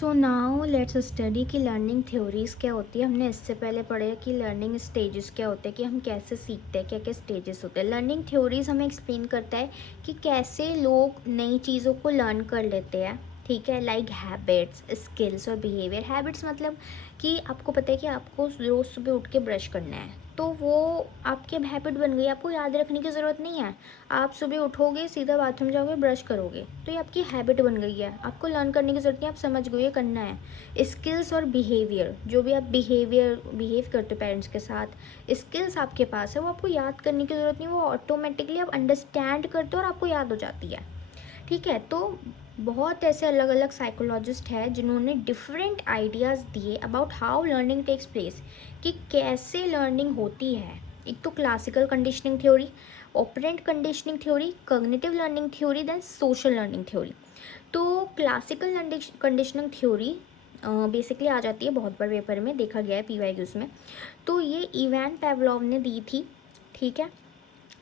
So now let's study कि learning theories क्या होती है। हमने इससे पहले पढ़े कि लर्निंग स्टेजेस क्या होते हैं, कि हम कैसे सीखते हैं, क्या क्या स्टेजेस होते हैं। लर्निंग थ्योरीज हमें एक्सप्लेन करता है कि कैसे लोग नई चीज़ों को लर्न कर लेते हैं। ठीक है, लाइक हैबिट्स, स्किल्स और बिहेवियर। हैबिट्स मतलब कि आपको पता है कि आपको रोज़ सुबह उठ के ब्रश करना है, तो वो आपकी अब हैबिट बन गई, आपको याद रखने की ज़रूरत नहीं है। आप सुबह उठोगे, सीधा बाथरूम जाओगे, ब्रश करोगे, तो ये आपकी हैबिट बन गई है, आपको लर्न करने की ज़रूरत नहीं, आप समझ गए ये करना है। स्किल्स और बिहेवियर, जो भी आप बिहेव करते हो पेरेंट्स के साथ, स्किल्स आपके पास है, वो आपको याद करने की ज़रूरत नहीं, वो ऑटोमेटिकली आप अंडरस्टैंड करते हो और आपको याद हो जाती है। ठीक है, तो बहुत ऐसे अलग अलग साइकोलॉजिस्ट हैं जिन्होंने डिफरेंट आइडियाज़ दिए about how learning takes place, कि कैसे लर्निंग होती है। एक तो classical conditioning theory, operant conditioning theory, cognitive learning theory, then social learning theory. तो क्लासिकल कंडीशनिंग थ्योरी बेसिकली आ जाती है बहुत बड़े पेपर में, देखा गया है PYQs में। तो ये इवान पेवलोव ने दी थी। ठीक है,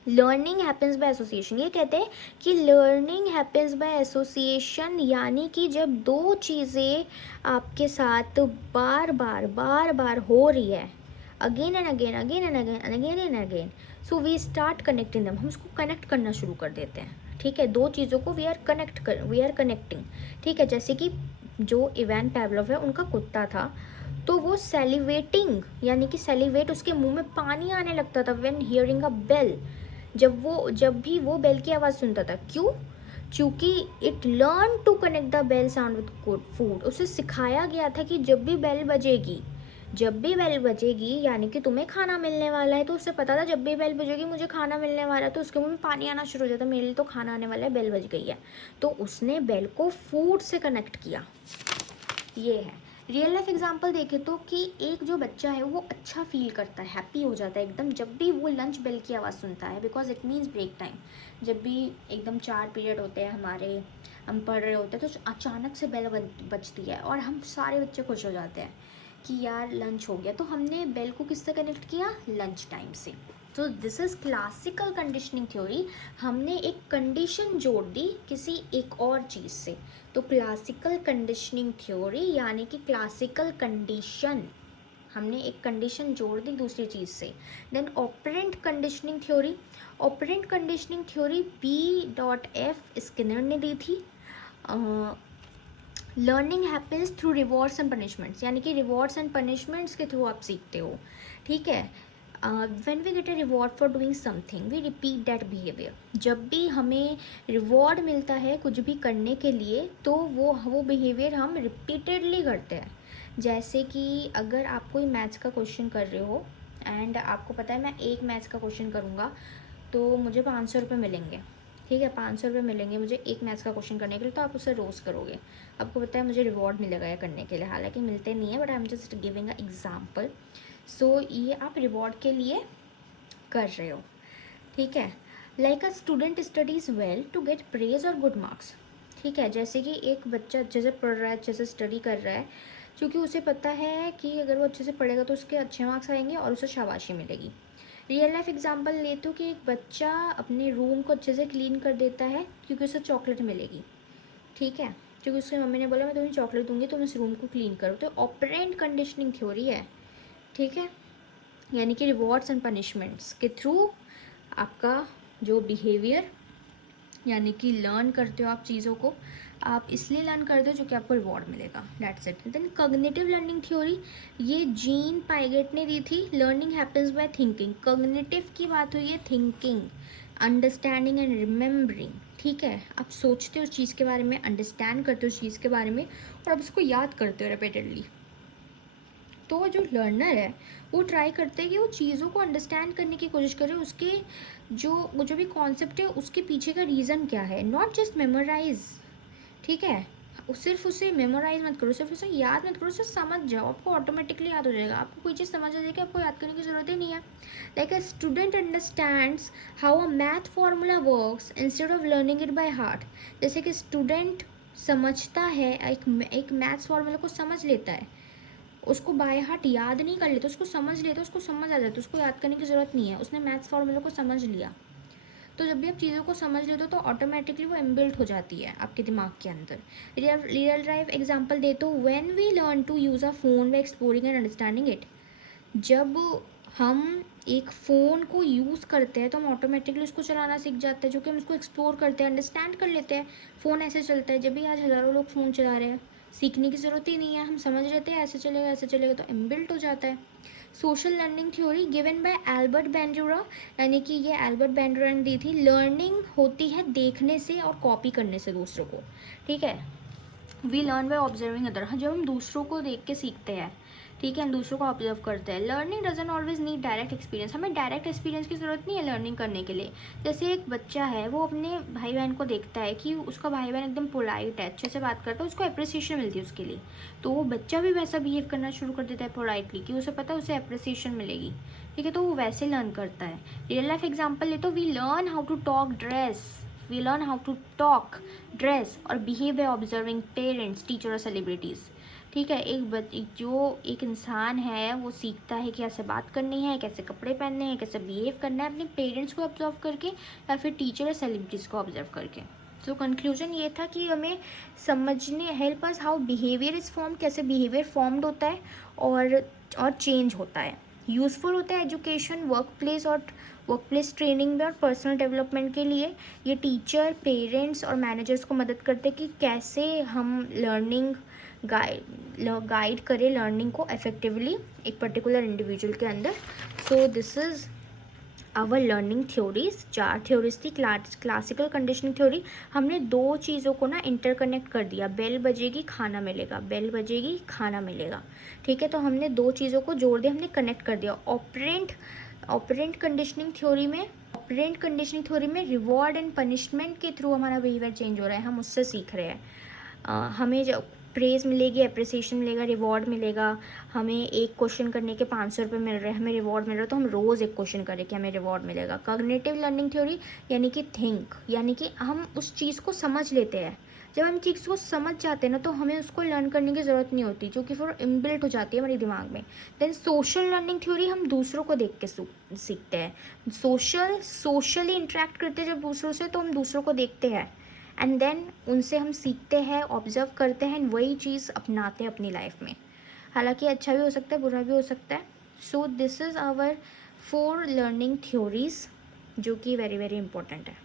लर्निंग हैपन्स बाय एसोसिएशन, ये कहते हैं कि लर्निंग हैपन्स बाय एसोसिएशन, यानी कि जब दो चीज़ें आपके साथ बार बार हो रही है, again and again, again and again, again and again, so we start connecting them, हम उसको कनेक्ट करना शुरू कर देते हैं। ठीक है, दो चीज़ों को वी आर कनेक्टिंग। ठीक है, जैसे कि जो इवान पेवलोव है, उनका कुत्ता था, तो वो सेलिवेटिंग, यानी कि सेलिवेट, उसके मुंह में पानी आने लगता था व्हेन हियरिंग अ बेल, जब भी वो बेल की आवाज़ सुनता था। क्यों? क्योंकि it learn to connect the bell sound with good food, उसे सिखाया गया था कि जब भी बेल बजेगी यानी कि तुम्हें खाना मिलने वाला है, तो उसे पता था जब भी बेल बजेगी मुझे खाना मिलने वाला है, तो उसके मुंह में पानी आना शुरू हो जाता, मेरे लिए तो खाना आने वाला है, बेल बज गई है। तो उसने बेल को फूड से कनेक्ट किया। ये है रियल लाइफ एग्जांपल देखें तो, कि एक जो बच्चा है वो अच्छा फील करता है, हैप्पी हो जाता है एकदम जब भी वो लंच बेल की आवाज़ सुनता है, because it means break time. जब भी एकदम 4 पीरियड होते हैं हमारे, हम पढ़ रहे होते हैं, तो अचानक से बेल बजती है और हम सारे बच्चे खुश हो जाते हैं कि यार लंच हो गया। तो हमने बेल को किससे कनेक्ट किया? लंच टाइम से। तो this is classical conditioning theory. हमने एक कंडीशन जोड़ दी किसी एक और चीज़ से, तो क्लासिकल कंडीशनिंग थ्योरी यानी कि क्लासिकल कंडीशन, हमने एक कंडीशन जोड़ दी दूसरी चीज़ से। Then operant conditioning theory, operant conditioning theory P.F. Skinner ने दी थी। Learning happens through rewards and punishments, यानी कि रिवॉर्ड्स एंड पनिशमेंट्स के थ्रू आप सीखते हो। ठीक है, when we get a reward for doing something we repeat that behaviour, जब भी हमें रिवॉर्ड मिलता है कुछ भी करने के लिए, तो वो बिहेवियर हम रिपीटेडली करते हैं। जैसे कि अगर आप कोई मैथ्स का क्वेश्चन कर रहे हो एंड आपको पता है मैं एक मैथ्स का क्वेश्चन करूँगा तो मुझे 500 रुपये मिलेंगे। ठीक है, 500 रुपये मिलेंगे मुझे एक मैथ्स का क्वेश्चन करने के लिए, तो आप उसे रोज़ करोगे, आपको पता है मुझे रिवॉर्ड मिलेगा या करने के लिए, हालांकि मिलते नहीं है, but I am just giving a example. So ये आप रिवॉर्ड के लिए कर रहे हो। ठीक है, like a student studies well to get praise और गुड मार्क्स। ठीक है, जैसे कि एक बच्चा अच्छे से पढ़ रहा है, अच्छे से स्टडी कर रहा है, क्योंकि उसे पता है कि अगर वो अच्छे से पढ़ेगा तो उसके अच्छे मार्क्स आएंगे और उसे शाबाशी मिलेगी। रियल लाइफ एग्जांपल लेते हो कि एक बच्चा अपने रूम को अच्छे से क्लीन कर देता है क्योंकि उसे चॉकलेट मिलेगी। ठीक है, क्योंकि उसकी मम्मी ने बोला मैं तुम्हें चॉकलेट दूंगी, तुम इस रूम को क्लीन करो, तो ऑपरेंट कंडीशनिंग थ्योरी है। ठीक है, यानी कि रिवॉर्ड्स एंड पनिशमेंट्स के थ्रू आपका जो बिहेवियर, यानी कि लर्न करते हो आप चीज़ों को, आप इसलिए लर्न करते हो जो कि आपको रिवॉर्ड मिलेगा, that's it. Then cognitive learning theory, ये जीन पाइगेट ने दी थी। Learning happens by thinking, cognitive की बात हुई है, थिंकिंग, अंडरस्टैंडिंग एंड रिमेंबरिंग। ठीक है, आप सोचते हो उस चीज़ के बारे में, अंडरस्टैंड करते हो उस चीज़ के बारे में और आप उसको याद करते हो रिपीटेडली। तो जो लर्नर है वो ट्राई करते हैं कि वो चीज़ों को अंडरस्टैंड करने की कोशिश करे, उसके जो भी कॉन्सेप्ट है उसके पीछे का रीज़न क्या है, नॉट जस्ट मेमोराइज। ठीक है, सिर्फ उसे मेमोराइज मत करो, सिर्फ उसे याद मत करो, उसे समझ जाओ, आपको ऑटोमेटिकली याद हो जाएगा। आपको कोई चीज़ समझ आ जाएगी, आपको याद करने की ज़रूरत ही नहीं है। Like a student understands how a math formula works instead of learning it by heart, जैसे कि स्टूडेंट समझता है, एक मैथ्स फार्मूला को समझ लेता है, उसको बाय हार्ट याद नहीं कर लेते, उसको समझ लेते, उसको समझ आ जाता है, उसको याद करने की ज़रूरत नहीं है, उसने मैथ्स फार्मूला को समझ लिया। तो जब भी आप चीज़ों को समझ लेते हो तो ऑटोमेटिकली वो इनबिल्ट हो जाती है आपके दिमाग के अंदर। रियल लाइफ एग्जांपल दे तो when we learn to use a phone by exploring and understanding it, जब हम एक फ़ोन को यूज़ करते हैं तो हम ऑटोमेटिकली उसको चलाना सीख जाते हैं, जो कि हम उसको एक्सप्लोर करते हैं, अंडरस्टैंड कर लेते हैं फ़ोन ऐसे चलता है। जब भी आज हज़ारों लोग फ़ोन चला रहे हैं, सीखने की ज़रूरत ही नहीं है, हम समझ लेते हैं ऐसे चलेगा तो इनबिल्ट हो जाता है। Social learning theory given by Albert Bandura, यानी कि ये एल्बर्ट बैंड्यूरा ने दी थी। लर्निंग होती है देखने से और कॉपी करने से दूसरों को, ठीक है। We learn by observing other, जब हम दूसरों को देख के सीखते हैं, ठीक है, हम दूसरों को ऑब्जर्व करते हैं। Learning doesn't always need direct experience, हमें डायरेक्ट एक्सपीरियंस की ज़रूरत नहीं है लर्निंग करने के लिए। जैसे एक बच्चा है, वो अपने भाई बहन को देखता है कि उसका भाई बहन एकदम पोलाइट है, अच्छे से बात करता है, उसको अप्रिसिएशन मिलती है उसके लिए, तो वो बच्चा भी वैसा बिहेव करना शुरू कर देता है पोलाइटली, कि उसे पता है उसे अप्रिसिएशन मिलेगी, ठीक है, तो वो वैसे लर्न करता है। रियल लाइफ एग्जाम्पल ले तो we learn how to talk dress, we learn how to talk, dress और behave by observing parents, teacher और celebrities, ठीक है। एक इंसान है वो सीखता है कि कैसे बात करनी है, कैसे कपड़े पहनने हैं, कैसे बिहेव करना है अपने पेरेंट्स को ऑब्जर्व करके या फिर टीचर या सेलिब्रिटीज़ को ऑब्जर्व करके। सो कंक्लूजन ये था कि हमें समझने, help us how behaviour is form, कैसे बिहेवियर फॉर्म्ड होता है और चेंज होता है। यूज़फुल होता है एजुकेशन, वर्क प्लेस ट्रेनिंग में और पर्सनल डेवलपमेंट के लिए। ये टीचर, पेरेंट्स और मैनेजर्स को मदद करते हैं कि कैसे हम लर्निंग गाइड करें लर्निंग को इफेक्टिवली एक पर्टिकुलर इंडिविजुअल के अंदर। So this is our learning theories. 4 theories थी। क्लासिकल कंडीशनिंग थ्योरी, हमने 2 चीज़ों को ना इंटरकनेक्ट कर दिया, बेल बजेगी खाना मिलेगा, बेल बजेगी खाना मिलेगा, ठीक है, तो हमने 2 चीज़ों को जोड़ दिया, हमने कनेक्ट कर दिया। ऑपरेंट कंडीशनिंग थ्योरी में रिवॉर्ड एंड पनिशमेंट के थ्रू हमारा बिहेवियर चेंज हो रहा है, हम उससे सीख रहे हैं। हमें जब प्रेज़ मिलेगी, अप्रिसिएशन मिलेगा, रिवॉर्ड मिलेगा। हमें एक क्वेश्चन करने के 500 रुपये मिल रहे हैं, हमें रिवॉर्ड मिल रहा है, तो हम रोज़ एक क्वेश्चन करें कि हमें रिवॉर्ड मिलेगा। कॉग्निटिव लर्निंग थ्योरी यानी कि थिंक, यानी कि हम उस चीज़ को समझ लेते हैं। जब हम चीज़ को समझ जाते हैं ना, तो हमें उसको लर्न करने की ज़रूरत नहीं होती, जो कि फिर इनबिल्ट हो जाती है हमारे दिमाग में। देन सोशल लर्निंग थ्योरी, हम दूसरों को देख के सीखते हैं। सोशली इंटरेक्ट करते हैं जब दूसरों से, तो हम दूसरों को देखते हैं एंड देन उनसे हम सीखते हैं, ऑब्जर्व करते हैं, वही चीज़ अपनाते हैं अपनी लाइफ में। हालांकि अच्छा भी हो सकता है, बुरा भी हो सकता है। So this is our 4 learning theories, जो कि वेरी वेरी इंपॉर्टेंट है।